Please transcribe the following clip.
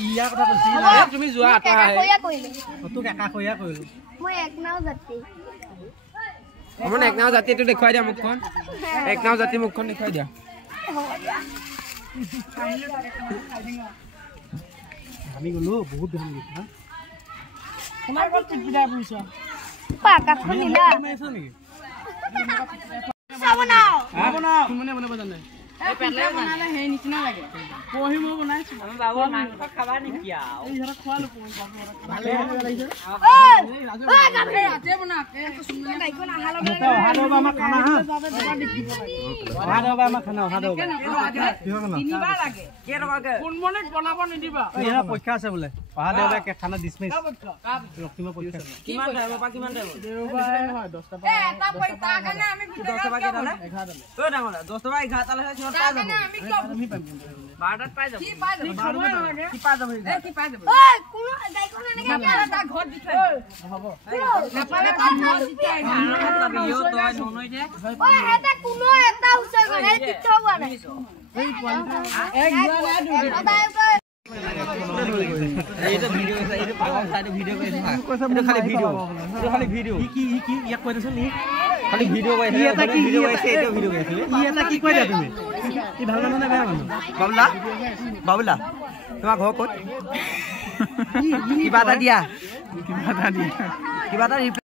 ইয়া কথা কৈছি তুমি যোৱা আটা তোক একা কইয়া কইলো মই এক নাও যাত্ৰী অমন এক নাও জাতিটো দেখুৱাই দিয়া মুখখন এক নাও জাতি মুখখন দেখুৱাই দিয়া আমি গলো বহুত ধন গিত না তোমাৰ ক'ত চিপিদা পুইছা পাকাখন নিলা মেছো নেকি চাবনাও বনাও কোনে বনাব জানে এই পেলে বনালে হেই নিচিনা লাগে পহি মই বনাইছো আমি বাবু মাংস খাবা নেকি আও এই ধৰা খোৱালো বাবু ভালে লাগিছে ঐ গাধে ৰাতে বনা সুন্দৰ গাইকন আহা লগে হাদবা আমা খানা হা হাদবা আমা খানা হাদবা কিহ খানা তিনিবাৰ লাগে কে টকাকে কোন মনে বনাব নিদিবা এয়া পৰীক্ষা আছে বোলে হাদবা কে খানা ডিসমিস ৰক্তিমা পৰীক্ষা কিমান টাইম পা কিমান টাইম দেওবাৰ হয় 10 টা এ এটা পইতা কাৰণে আমি 10 টকা কেটালে 11 ও ডাঙৰ 10 টকা 11 টালে হয় সিহঁত পাই যাব আমি পাম 12টাত পাই যাব কি পাই যাব কি পাই যাব এ কি পাই যাব ঐ কোন গাইকন এনেকে এটা ঘৰ দি থৈ হ'ব নাপালে তা ঘৰ দি থৈ ইও তই ননই দে ঐ হেতা কোনো এটা হুছে গলে টিকট হোৱা নাই এই কোৱালিটি এক যোৱা নাই এইটো ভিডিও আছে এইটো পাগল সাইড ভিডিও কৰি আছে এইটো খালি ভিডিও কি ইয়াক কৈ দিছ নি খালি ভিডিও কৰি আছে এটা কি ভিডিও আছে এইটো ভিডিও কৰি আছে ই এটা কি কৈ দিয়া তুমি কি ভাল মানুহ না বেয়া মানুহ বাবুলা তোমাৰ ঘৰ ক'ত কিবা এটা দিয়া কিবা এটা